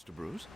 Mr. Bruce?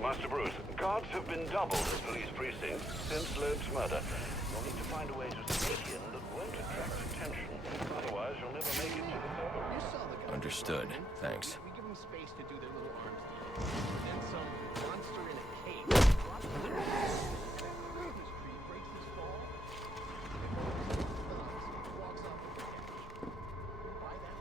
Master Bruce, guards have been doubled at police precincts since Loeb's murder. You'll need to find a way to sneak in that won't attract attention. Otherwise, you'll never make it to the server room. Understood. Thanks. We give them space to do their little arms deal. And then some monster in a cage drops them in the Christmas tree, breaks his fall, walks off the edge. Buy that?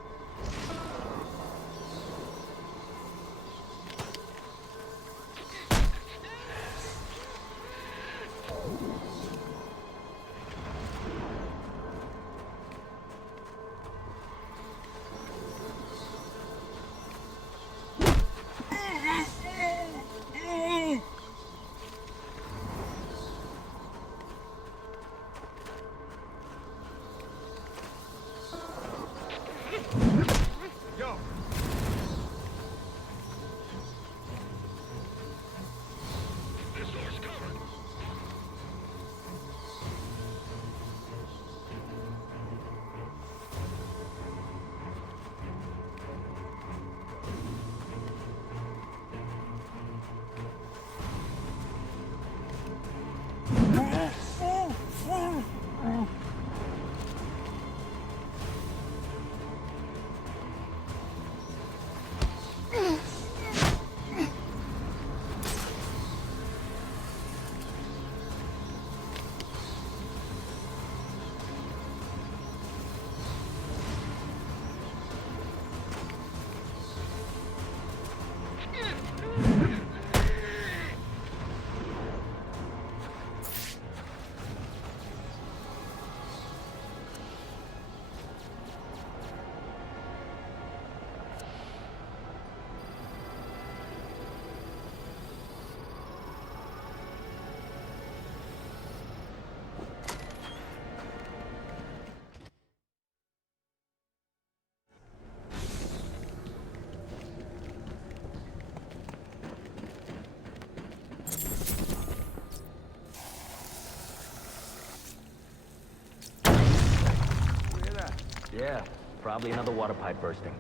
Yeah, probably another water pipe bursting.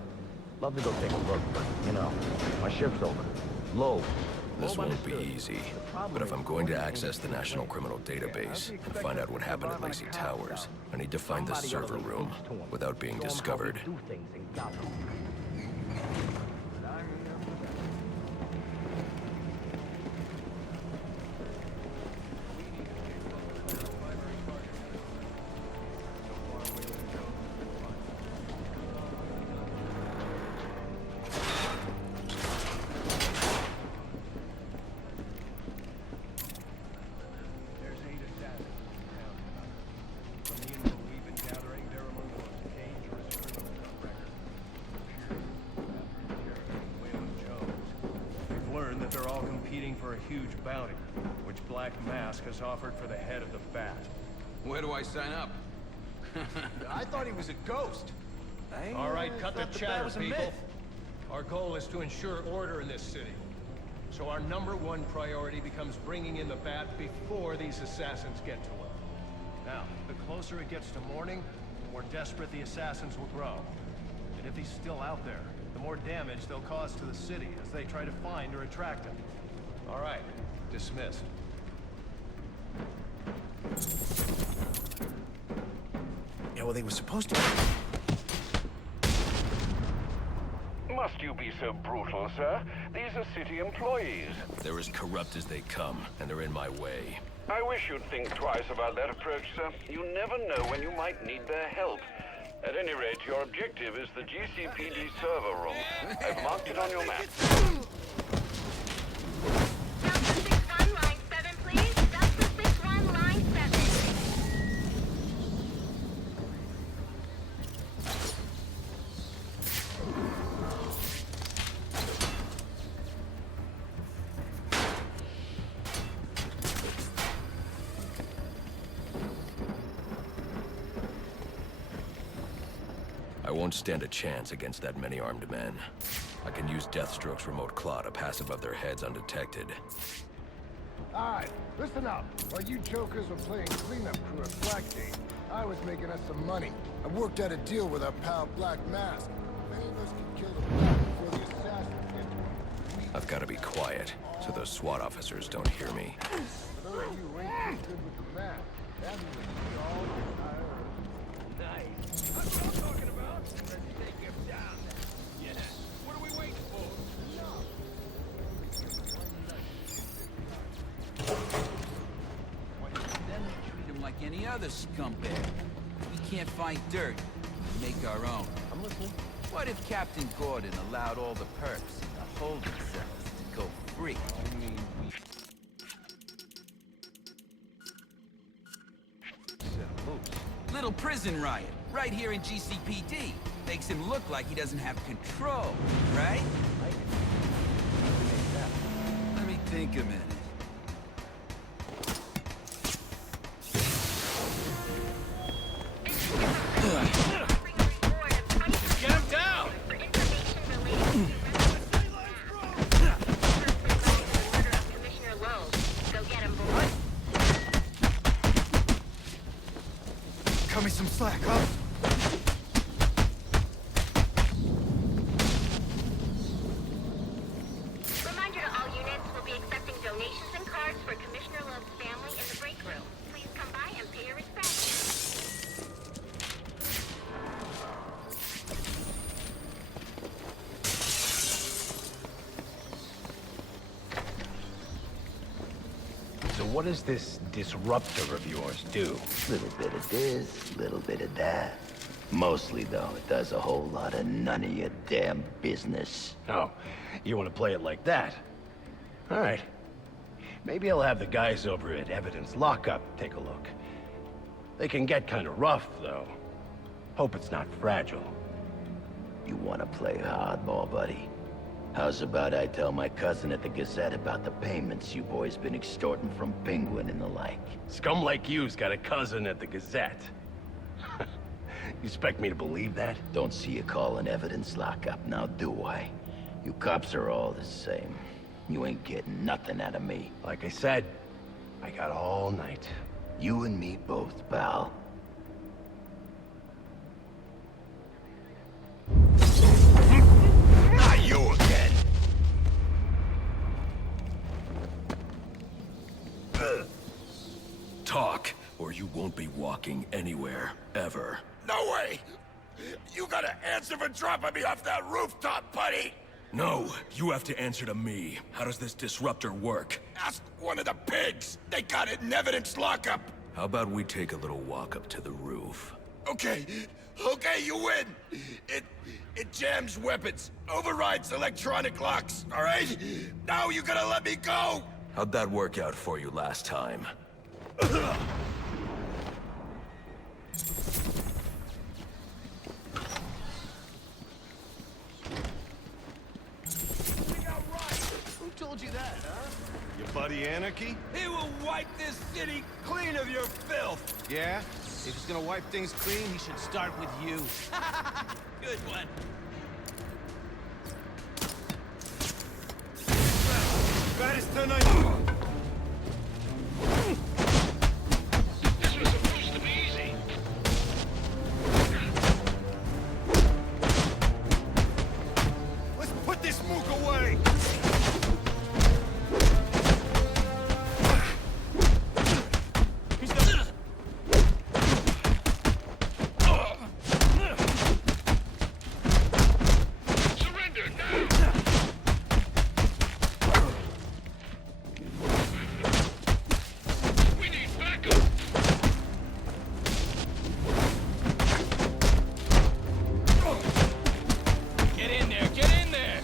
Love to go take a look, but, you know, my shift's over. Low. This won't be easy, but if I'm going to access the National Criminal Database and find out what happened at Lacey Towers, I need to find the server room without being discovered. They're all competing for a huge bounty, which Black Mask has offered for the head of the bat. Where do I sign up? I thought he was a ghost. All right, cut the chatter, people. Our goal is to ensure order in this city. So our #1 priority becomes bringing in the bat before these assassins get to him. Now, the closer it gets to morning, the more desperate the assassins will grow. And if he's still out there, the more damage they'll cause to the city as they try to find or attract him. All right, dismissed. Yeah, well, they were supposed to... Must you be so brutal, sir? These are city employees. They're as corrupt as they come, and they're in my way. I wish you'd think twice about that approach, sir. You never know when you might need their help. At any rate, your objective is the GCPD server room. I've marked it on your map. Delta 61, line 7, please. Delta 61, line 7. I won't stand a chance against that many armed men. I can use Deathstroke's remote claw to pass above their heads undetected. Alright, listen up. While you jokers were playing cleanup crew at Blackgate, I was making us some money. I worked out a deal with our pal Black Mask. Many of us can kill the Black before the assassins get to him. I've got to be quiet, so those SWAT officers don't hear me. For those of you who ain't too good with the map, that means we all retire. Nice. That's what I'm talking about. Ready to take him down. Yeah. What are we waiting for? Then we treat him like any other scumbag. We can't find dirt. We make our own. I'm listening. What if Captain Gordon allowed all the perps in the holding cells to go free? I mean, little prison riot, right here in GCPD. Makes him look like he doesn't have control, right? Let me think a minute. Get him down! For information related to murder of Commissioner Loeb. Go get him, boy. Cut me some slack, huh? Reminder to all units, we'll be accepting donations and cards for Commissioner Loeb's family in the break room. Please come by and pay your respects. So what does this disruptor of yours do? Little bit of this, little bit of that. Mostly, though, it does a whole lot of none of your damn business. Oh, you want to play it like that? All right. Maybe I'll have the guys over at Evidence Lockup take a look. They can get kind of rough, though. Hope it's not fragile. You want to play hardball, buddy? How's about I tell my cousin at the Gazette about the payments you boys been extorting from Penguin and the like? Scum like you's got a cousin at the Gazette. You expect me to believe that? Don't see you calling Evidence Lockup now, do I? You cops are all the same. You ain't getting nothing out of me. Like I said, I got all night. You and me both, pal. Not you again! Talk, or you won't be walking anywhere, ever. No way! You gotta answer for dropping me off that rooftop, buddy! No, you have to answer to me. How does this disruptor work? Ask one of the pigs! They got it in Evidence Lockup! How about we take a little walk up to the roof? Okay, you win! It jams weapons, overrides electronic locks, alright? Now you gotta let me go! How'd that work out for you last time? Who told you that, huh? Your buddy Anarchy? He will wipe this city clean of your filth. Yeah? If he's gonna wipe things clean, he should start with you. Good one. bad as tonight. This was supposed to be easy. Let's put this mook away. Surrender now! We need backup! Get in there, get in there!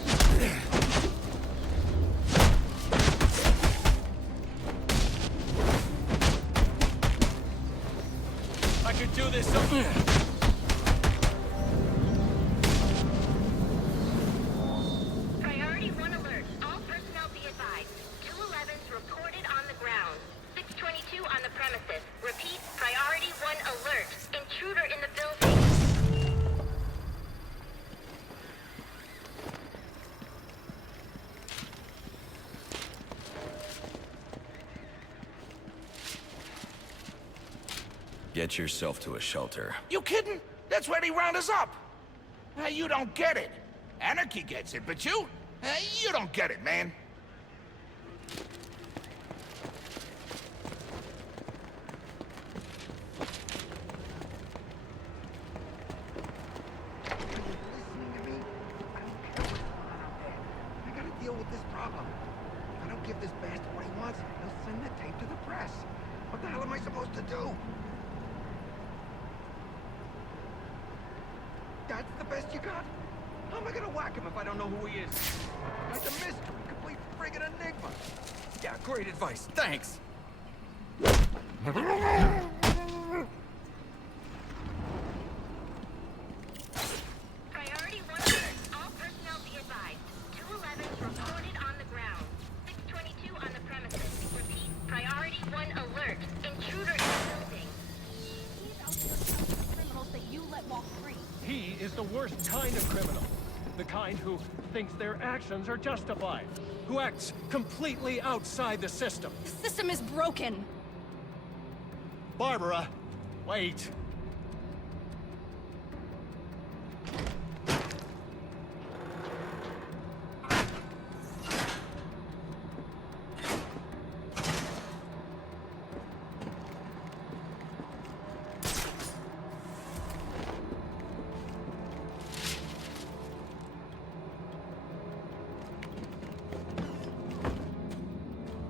I could do this so... Priority 1 alert. All personnel be advised. 211's reported on the ground. 622 on the premises. Repeat, priority 1 alert. Intruder in the building. Get yourself to a shelter. You kidding? That's where they round us up. You don't get it. Anarchy gets it, but you don't get it, man. Listening to me? I don't care what's going on out there. I gotta deal with this problem. If I don't give this bastard what he wants, he'll send the tape to the press. What the hell am I supposed to do? That's the best you got? How am I gonna whack him if I don't know who he is? It's a mystery, complete friggin' enigma. Yeah, great advice. Thanks. Priority 1 alert. All personnel be advised. 211's reported on the ground. 622 on the premises. Repeat, priority 1 alert. Intruder in the building. He's out there killing criminals that you let walk free. He is the worst kind of criminal. The kind who thinks their actions are justified. Who acts completely outside the system. The system is broken. Barbara, wait.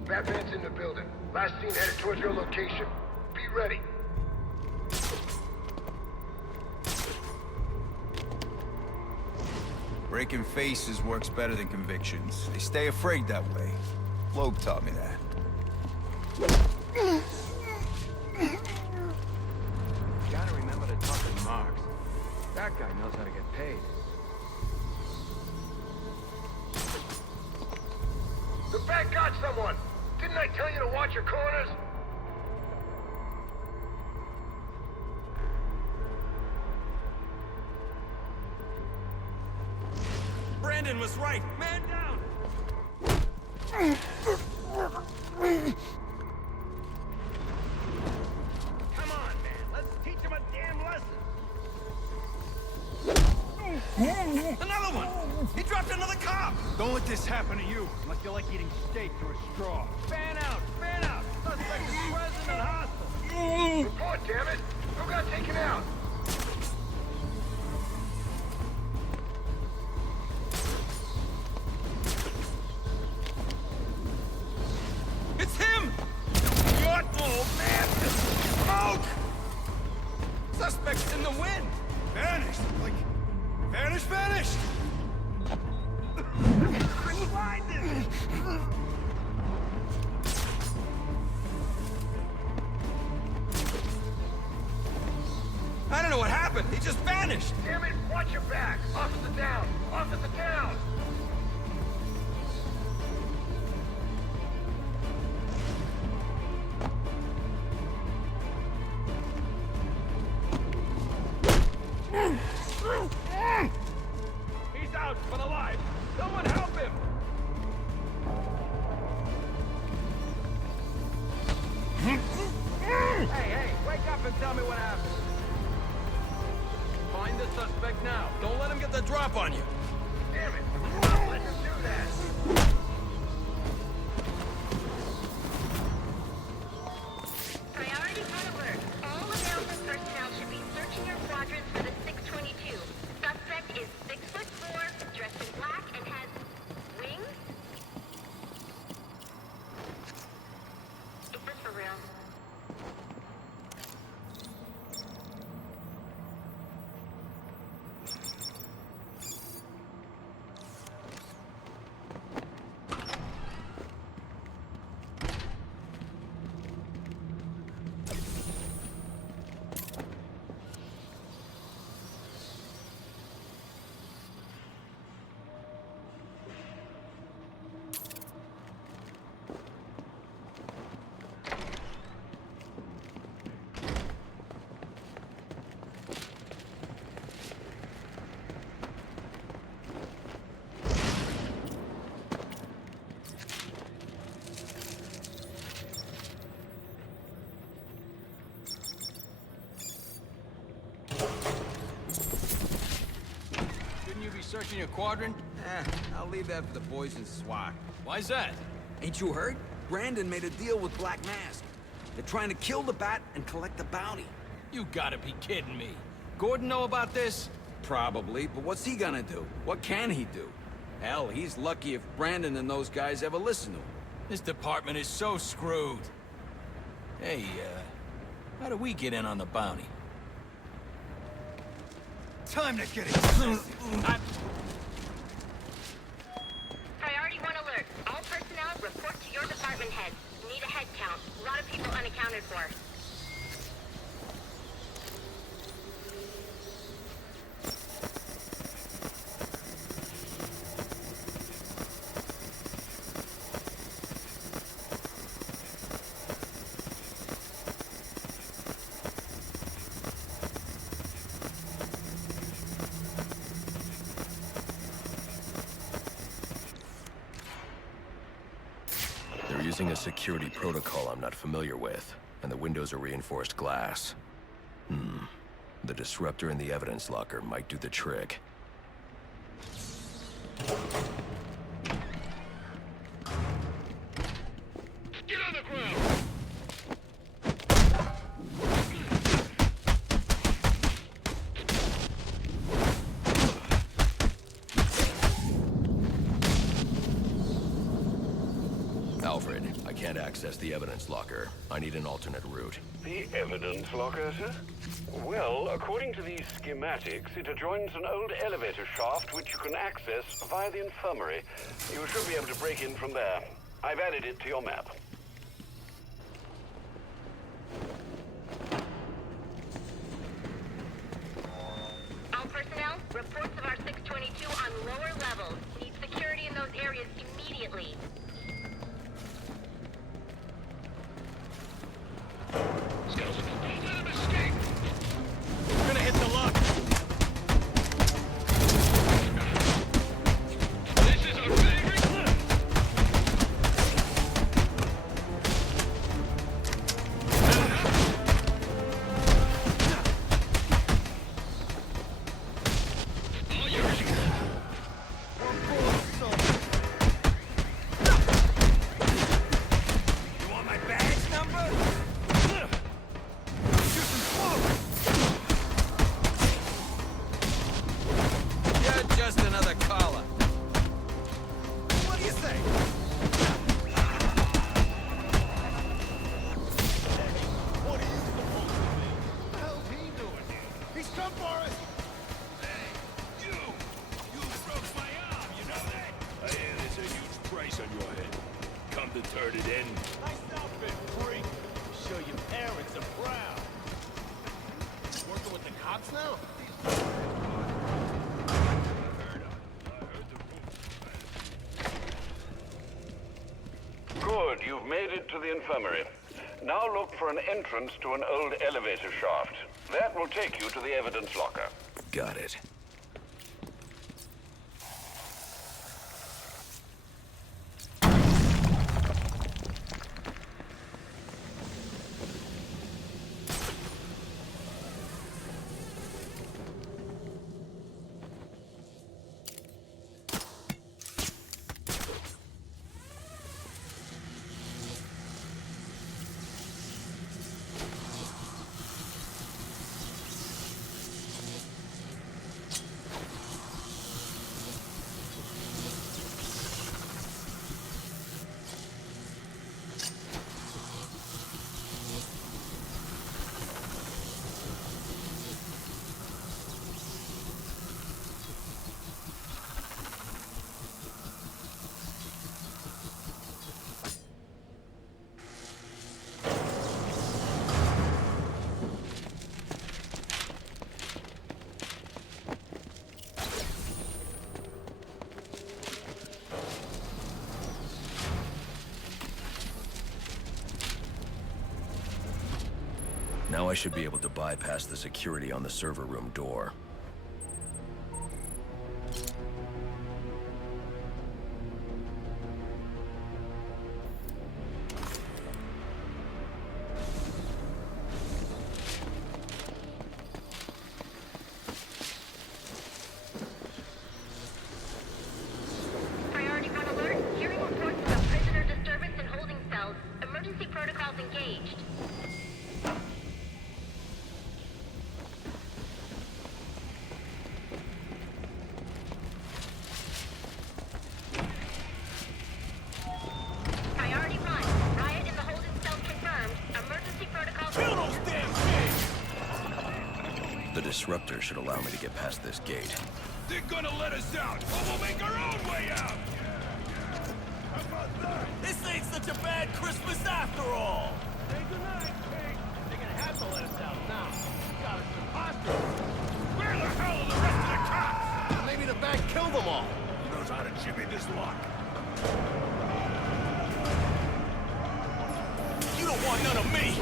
Batman's in the building. Last seen headed towards your location. Be ready. Breaking faces works better than convictions. They stay afraid that way. Loeb taught me that. Gotta remember to talk to Marks. That guy knows how to get paid. The Bat got someone! Didn't I tell you to watch your corners? Brandon was right. Man down! Come on, man. Let's teach him a damn lesson. Another one! He dropped another cop! Don't let this happen to you, unless you like eating steak through a straw. Fan out! Fan out! Suspect is present and hostile. Report, damn it! Who got taken out? It's him! What? Oh, man! Smoke! Suspect's in the wind! Vanished! Like, vanished! I don't know what happened. He just vanished. Damn it! Watch your back! Officer down! Officer down! He's out, but alive. Someone help him! Hey, wake up and tell me what happened. Find the suspect now. Don't let him get the drop on you. Damn it! Don't let him do that! Priority 1 alert. All available personnel should be searching your quadrants for the 622. Suspect is 6'4", dressed in black, and has wings? Is this for real? Shouldn't you be searching your quadrant? I'll leave that for the boys in SWAT. Why's that? Ain't you heard? Brandon made a deal with Black Mask. They're trying to kill the Bat and collect the bounty. You gotta be kidding me. Gordon know about this? Probably, but what's he gonna do? What can he do? Hell, he's lucky if Brandon and those guys ever listen to him. This department is so screwed. Hey, how do we get in on the bounty? Time to get it. Priority 1 alert. All personnel report to your department heads. Need a head count. A lot of people unaccounted for. They're using a security protocol I'm not familiar with, and the windows are reinforced glass. The disruptor in the evidence locker might do the trick. Get on the ground! Alfred, I can't access the evidence locker. I need an alternate route. The evidence locker, sir? Well, according to these schematics, it adjoins an old elevator shaft which you can access via the infirmary. You should be able to break in from there. I've added it to your map. All personnel, reports of our 622 on lower levels. Need security in those areas immediately. We're gonna hit the lock. This is our favorite! You want my badge number? You're just another caller. What do you say? What are you supposed to be? What the hell's he doing here? He's come for us! You broke my arm, you know that? I hear there's a huge price on your head. Come to turn it in. Nice outfit, freak. Show your parents are proud. Working with the cops now? Good, you've made it to the infirmary. Now look for an entrance to an old elevator shaft. That will take you to the evidence locker. Got it. Now I should be able to bypass the security on the server room door. Priority 1 alert. Hearing reports of prisoner disturbance in holding cells. Emergency protocols engaged. Priority 1. Riot in the holding cells confirmed. Emergency protocols. Kill those damn pigs! The disruptor should allow me to get past this gate. They're gonna let us out, or we'll make our own way out! How about that? This ain't such a bad Christmas after all! Say goodnight, pig. They're gonna have to let us out now. We got us some hostages. Where the hell are the rest of the cops? Maybe the bank killed them all. Who knows how to jimmy this lock? You don't want none of me!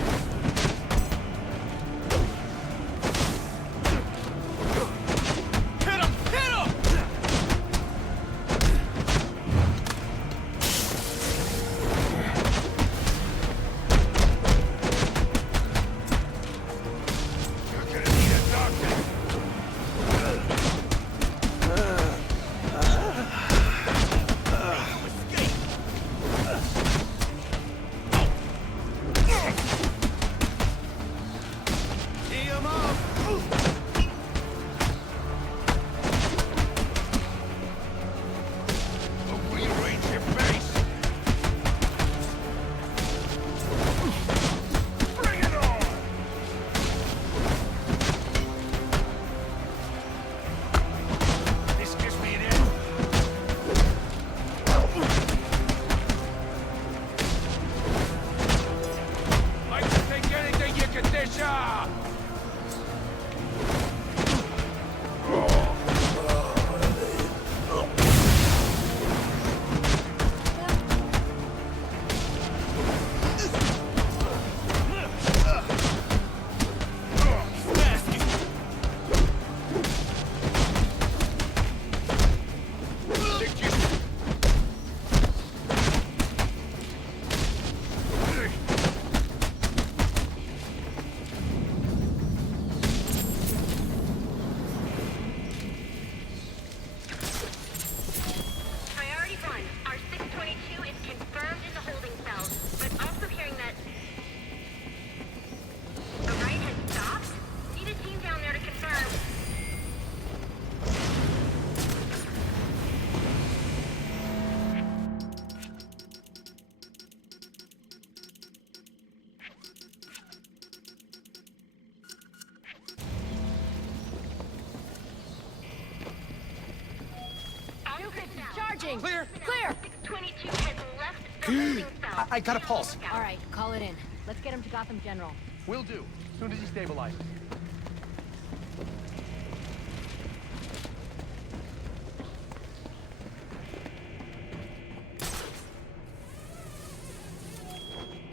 Charging! Clear! Clear! 622 has left the holding cell. I got a pulse. All right, call it in. Let's get him to Gotham General. Will do. As soon as he stabilizes.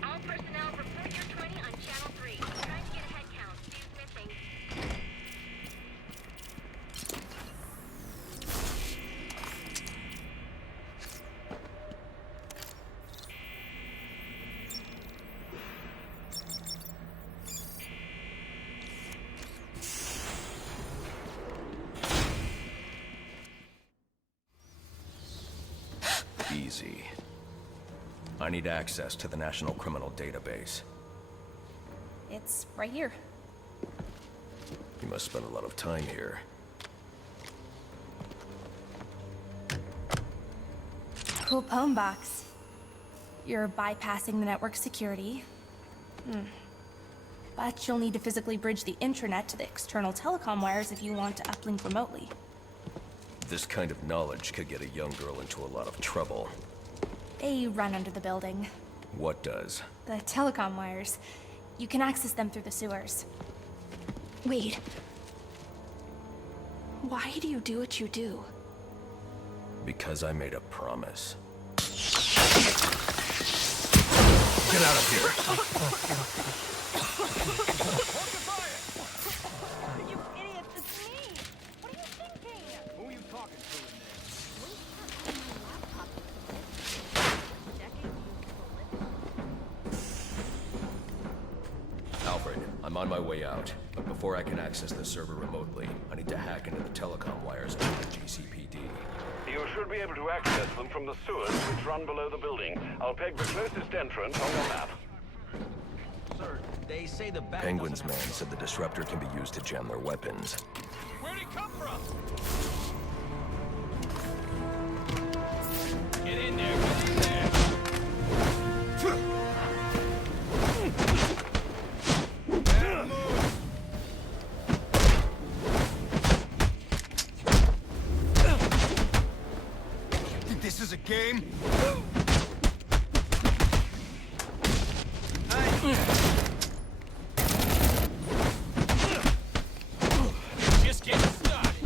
All personnel report your 20 on Channel 3. Trying to get a head count. Who's missing? Easy. I need access to the National Criminal Database. It's right here. You must spend a lot of time here. Cool poem box. You're bypassing the network security. But you'll need to physically bridge the intranet to the external telecom wires if you want to uplink remotely. This kind of knowledge could get a young girl into a lot of trouble. They run under the building. What does? The telecom wires. You can access them through the sewers. Wait. Why do you do what you do? Because I made a promise. Get out of here! Alfred, I'm on my way out. But before I can access the server remotely, I need to hack into the telecom wires to the GCPD. You should be able to access them from the sewers which run below the building. I'll peg the closest entrance on your map. Sir, they say the bat Penguin's doesn't man have- said the disruptor can be used to jam their weapons. Where'd he come from? Get in there, get in there! Think this is a game? Just getting started.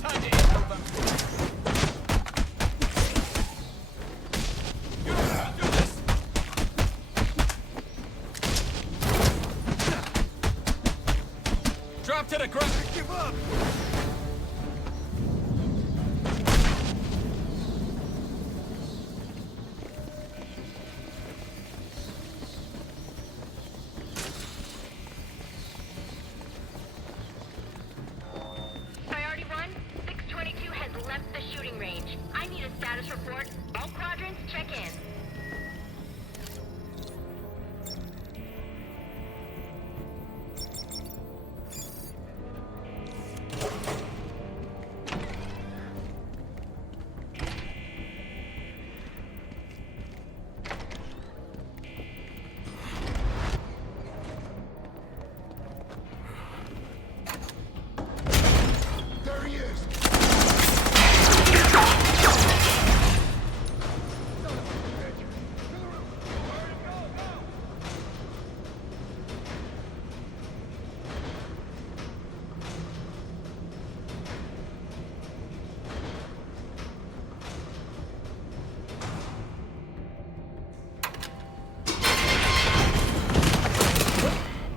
Time to hit over. You don't want to do this. Drop to the ground. Give up! Priority 1, 622 has left the shooting range. I need a status report. All quadrants, check in. There he is!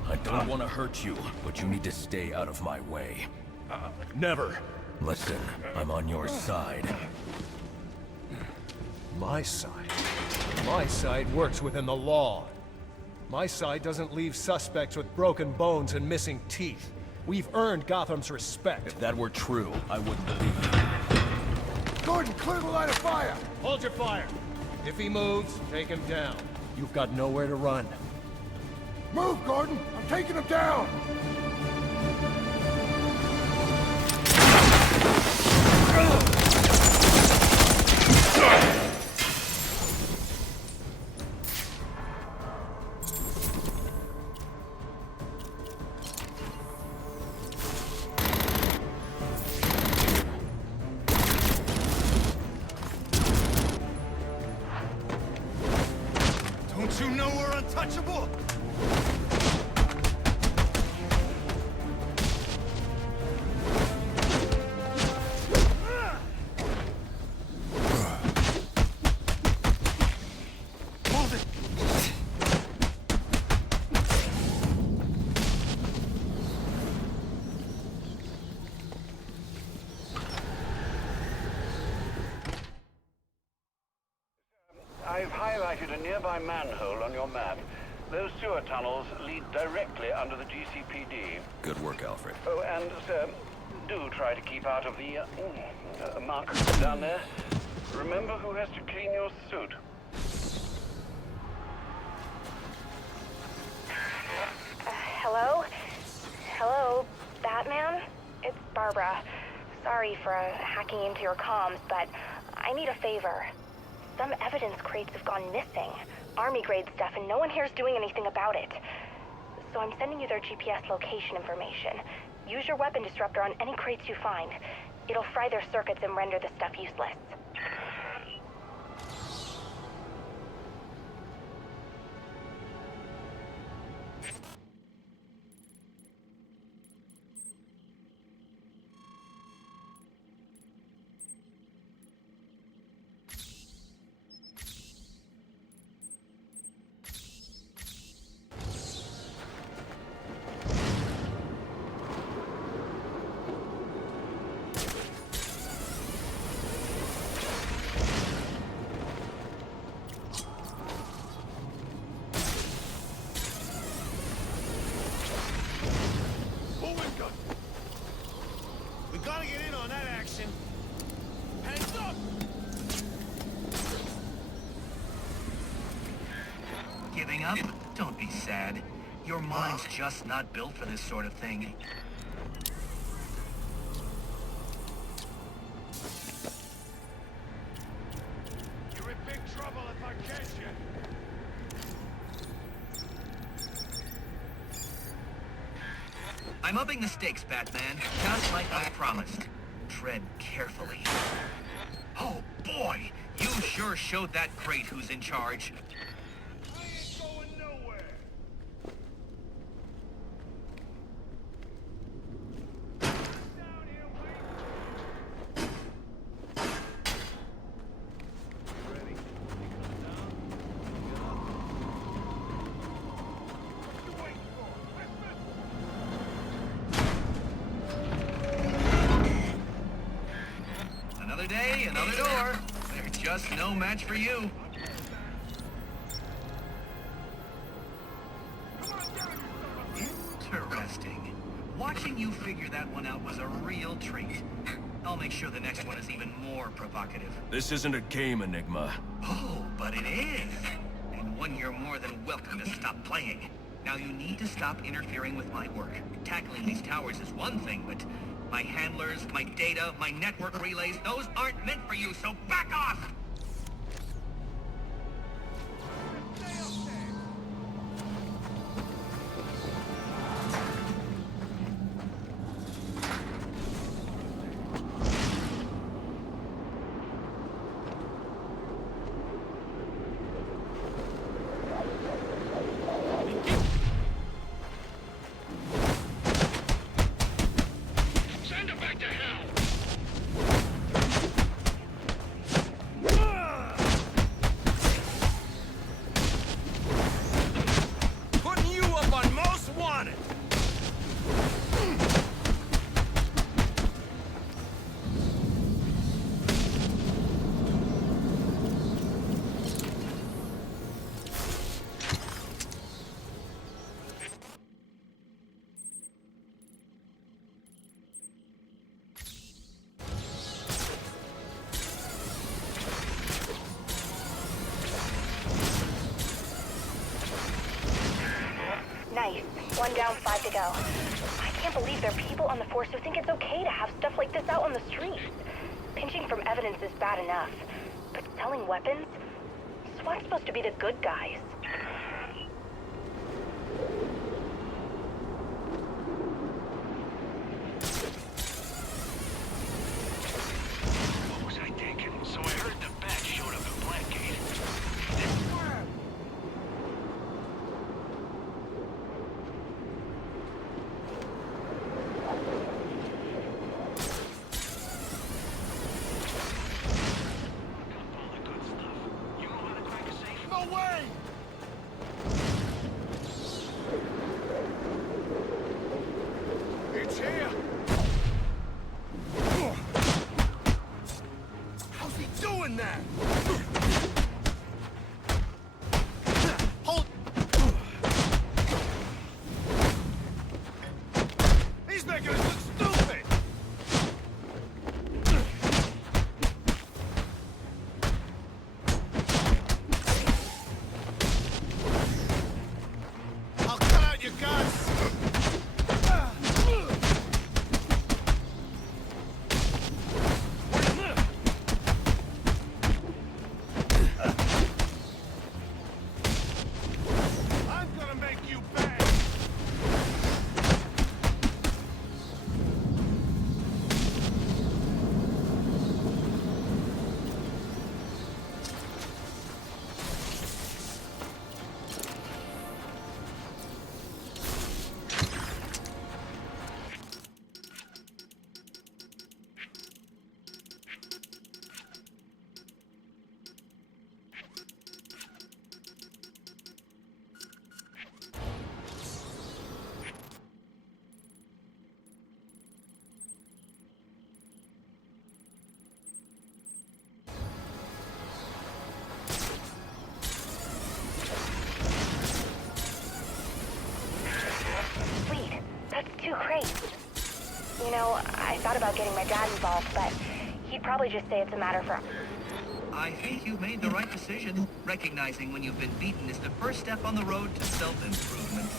I don't want to hurt you, but you need to stay out of my way. Never. Listen, I'm on your side. My side? My side works within the law. My side doesn't leave suspects with broken bones and missing teeth. We've earned Gotham's respect. If that were true, I wouldn't believe you. Gordon, clear the line of fire! Hold your fire. If he moves, take him down. You've got nowhere to run. Move, Gordon! I'm taking him down! Don't you know we're untouchable? Hold it! I've highlighted a nearby manhole on your map. Those sewer tunnels lead directly under the GCPD. Good work, Alfred. Oh, and, sir, do try to keep out of the, muck down there. Remember who has to clean your suit. Hello? Hello, Batman? It's Barbara. Sorry for hacking into your comms, but I need a favor. Some evidence crates have gone missing. Army-grade stuff, and no one here's doing anything about it. So I'm sending you their GPS location information. Use your weapon disruptor on any crates you find. It'll fry their circuits and render the stuff useless. giving up? Don't be sad. Your mind's just not built for this sort of thing. You're in big trouble if I catch you. I'm upping the stakes, Batman, just like I promised. Tread carefully. Oh boy, you sure showed that crate who's in charge. I ain't going nowhere. Down here, wait. Ready? You come down. Get up. What you waiting for? Another day, another door. They're just no match for you. Interesting. Watching you figure that one out was a real treat. I'll make sure the next one is even more provocative. This isn't a game, Enigma. Oh, but it is. And one you're more than welcome to stop playing. Now you need to stop interfering with my work. Tackling these towers is one thing, but my handlers, my data, my network relays, those aren't meant for you, so back off! Send him back to hell! Putting you up on most wanted! Nice. 1 down, 5 to go. I can't believe there are people on the force who think it's okay to have stuff like this out on the streets. Pinching from evidence is bad enough. But selling weapons? SWAT's supposed to be the good guys. What was I thinking? So I heard the bat showed up in Blackgate. All the good stuff. You know how to crack a safe? No way! It's here! How's he doing that? Hold! He's making us look stupid! I'll cut out your guts! I'm gonna make you pay! Sweet. That's 2 crates. You know, I thought about getting my dad involved, but he'd probably just say it's a matter for... I think you've made the right decision. Recognizing when you've been beaten is the first step on the road to self-improvement.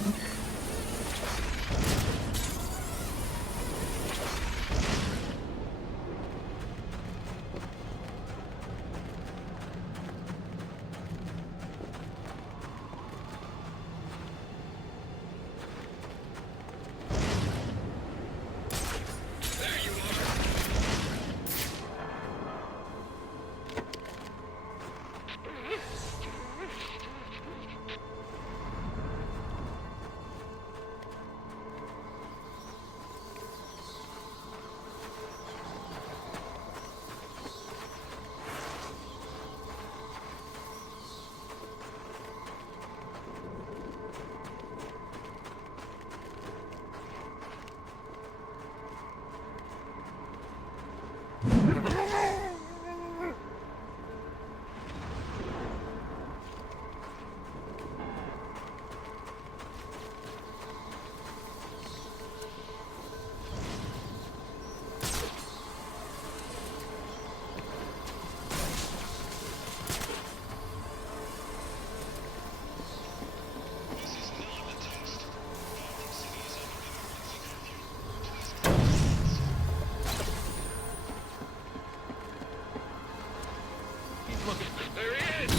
There he is!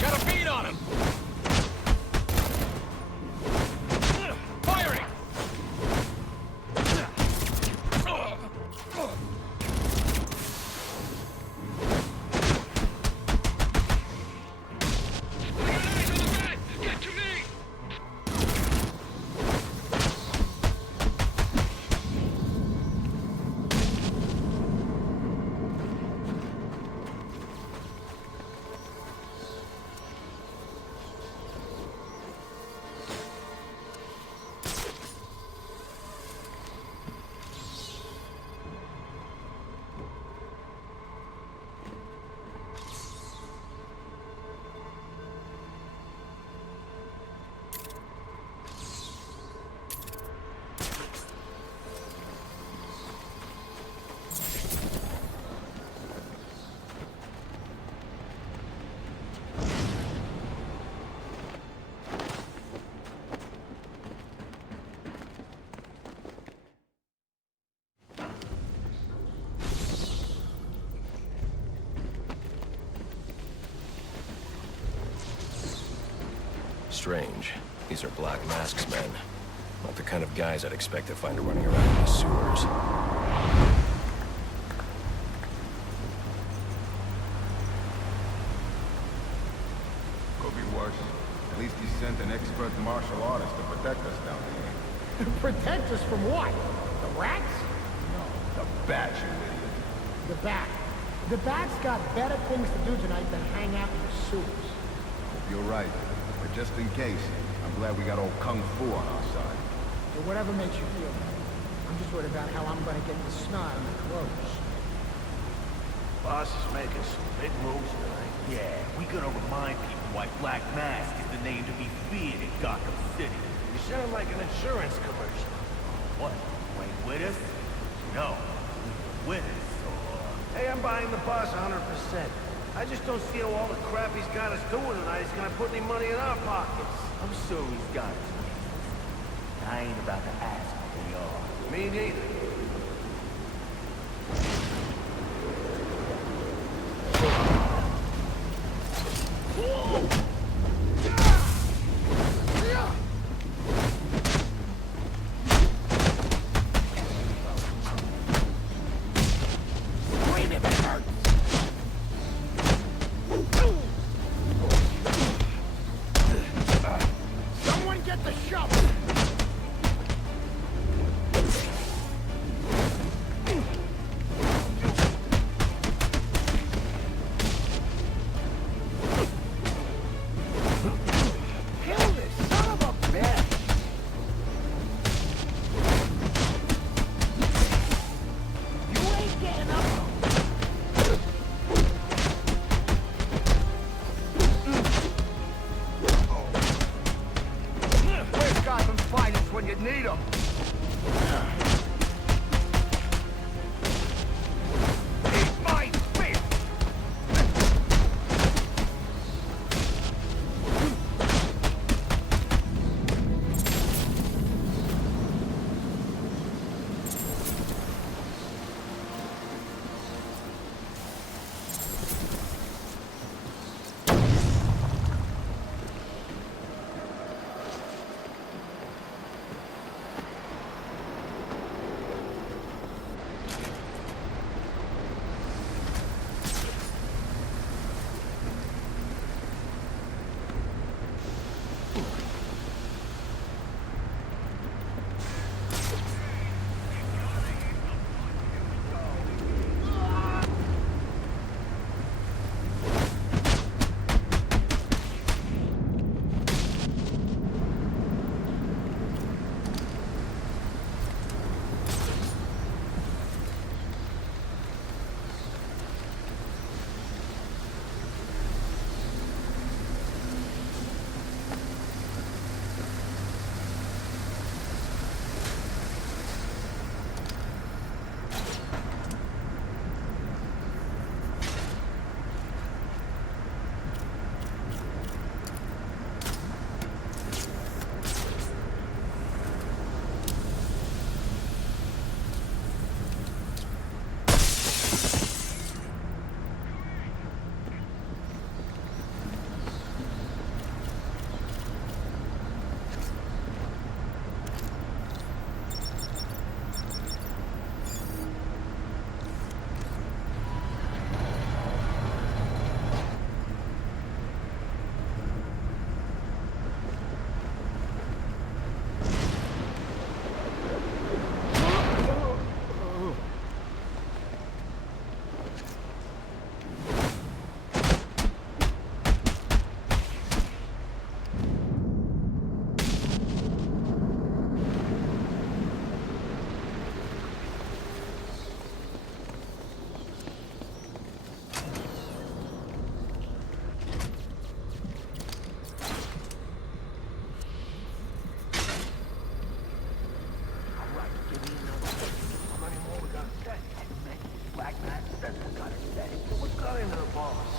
Got a beat on him! Firing! Get to me! Strange. These are Black Mask's men. Not the kind of guys I'd expect to find running around in the sewers. Could be worse. At least he sent an expert martial artist to protect us down here. Protect us from what? The rats? No, the bat, you idiot. The bat. The bat's got better things to do tonight than hang out in the sewers. Hope you're right. But just in case, I'm glad we got old Kung Fu on our side. Or whatever makes you feel better. I'm just worried about how I'm gonna get the snot on the clothes. Boss is making some big moves tonight. Yeah, we gotta remind people why Black Mask is the name to be feared in Gotham City. You sound like an insurance commercial. What? You ain't with us? No. You're with us, or... Hey, I'm buying the boss 100%. I just don't see how all the crap he's got us doing tonight is gonna put any money in our pockets. I'm sure he's got his reasons. I ain't about to ask what they are. Me neither. Someone get the shovel!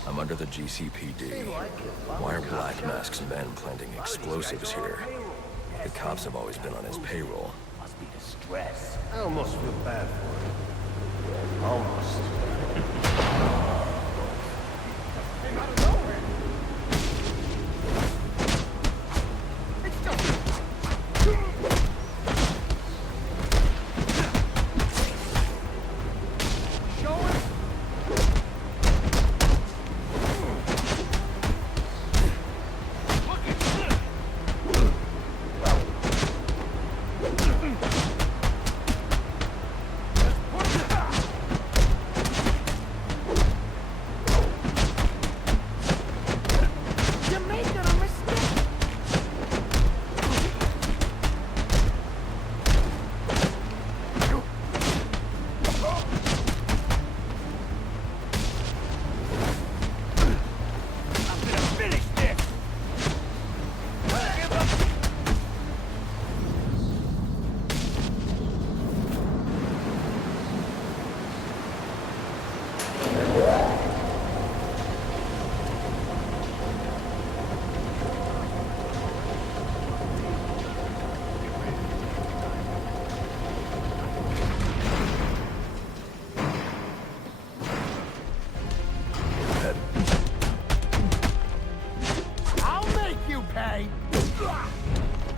I'm under the GCPD. Why are Black Mask's men planting explosives here? The cops have always been on his payroll. Must be the stress. I almost feel bad for him. Almost.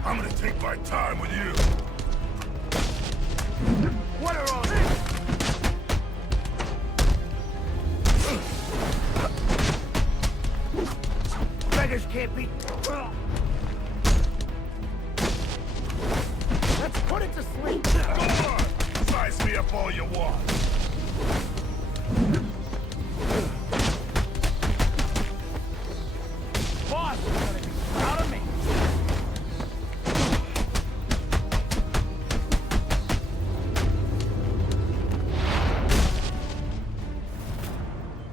I'm gonna take my time with you. What are all these? Beggars can't be... Let's put it to sleep. Go on! Size me up all you want. Boss is gonna be proud of me.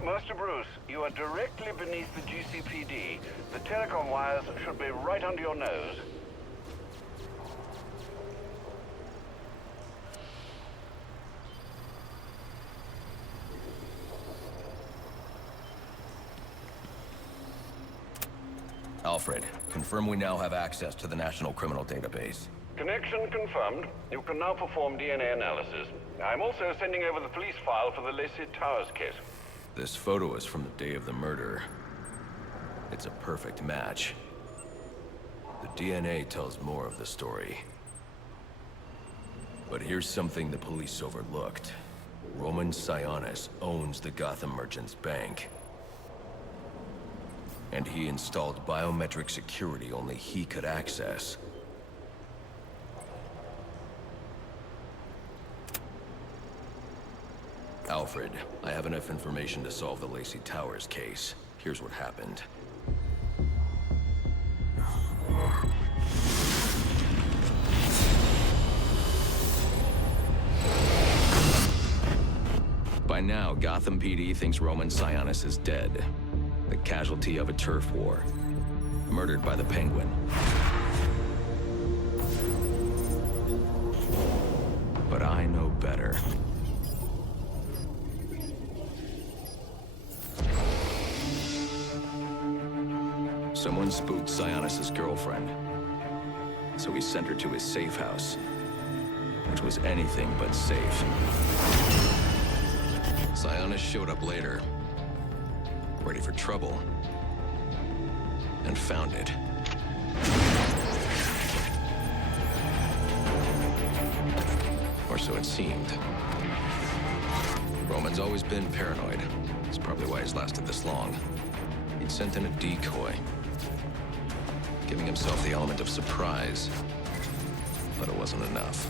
Master Bruce, you are directly beneath the GCPD. The telecom wires should be right under your nose. Alfred, confirm we now have access to the National Criminal Database. Connection confirmed. You can now perform DNA analysis. I'm also sending over the police file for the Lacey Towers case. This photo is from the day of the murder. It's a perfect match. The DNA tells more of the story. But here's something the police overlooked. Roman Sionis owns the Gotham Merchants Bank. And he installed biometric security only he could access. Alfred, I have enough information to solve the Lacey Towers case. Here's what happened. By now, Gotham PD thinks Roman Sionis is dead. The casualty of a turf war. Murdered by the Penguin. But I know better. Someone spooked Sionis' girlfriend. So he sent her to his safe house. Which was anything but safe. Sionis showed up later. Ready for trouble. And found it. Or so it seemed. Roman's always been paranoid. That's probably why he's lasted this long. He'd sent in a decoy. Giving himself the element of surprise. But it wasn't enough.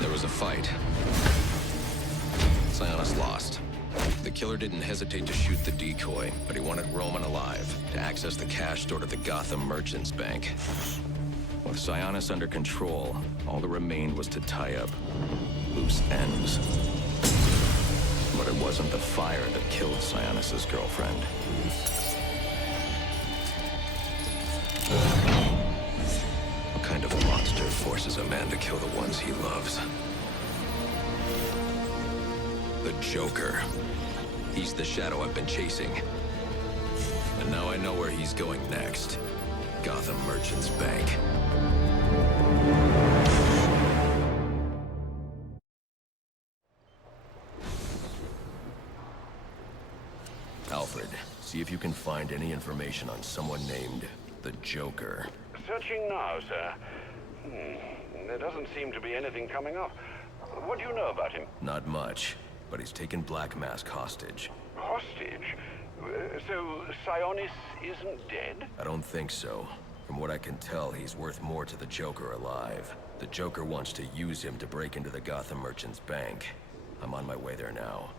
There was a fight. Sionis lost. The killer didn't hesitate to shoot the decoy, but he wanted Roman alive to access the cash stored at the Gotham Merchants Bank. With Sionis under control, all that remained was to tie up loose ends. But it wasn't the fire that killed Sionis' girlfriend. What kind of monster forces a man to kill the ones he loves? The Joker. He's the shadow I've been chasing. And now I know where he's going next. Gotham Merchants Bank. Alfred, see if you can find any information on someone named the Joker. Searching now, sir. There doesn't seem to be anything coming up. What do you know about him? Not much, but he's taken Black Mask hostage. Hostage? So Sionis isn't dead? I don't think so. From what I can tell, he's worth more to the Joker alive. The Joker wants to use him to break into the Gotham Merchants Bank. I'm on my way there now.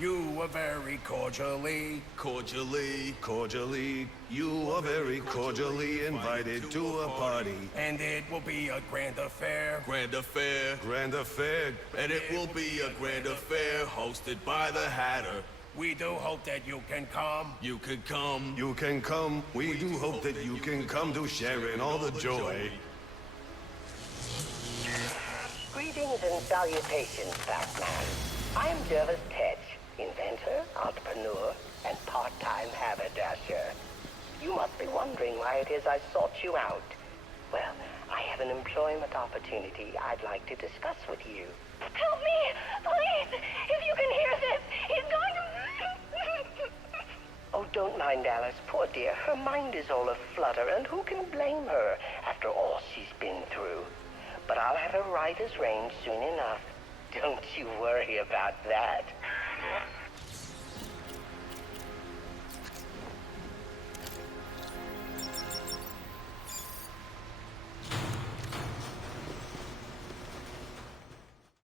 You are very cordially, you are very cordially invited to a party. And it will be a grand affair. Grand affair. And it will be a grand affair hosted by the Hatter. We do hope that you can come. You could come. You can come. We do hope that you can come to share in all the joy. Greetings and salutations, Batman. I'm Jervis Tetch, inventor, entrepreneur, and part-time haberdasher. You must be wondering why it is I sought you out. Well, I have an employment opportunity I'd like to discuss with you. Help me! Please! If you can hear this, he's going to... Oh, don't mind Alice, poor dear. Her mind is all aflutter, and who can blame her after all she's been through? But I'll have her right as rain soon enough. Don't you worry about that.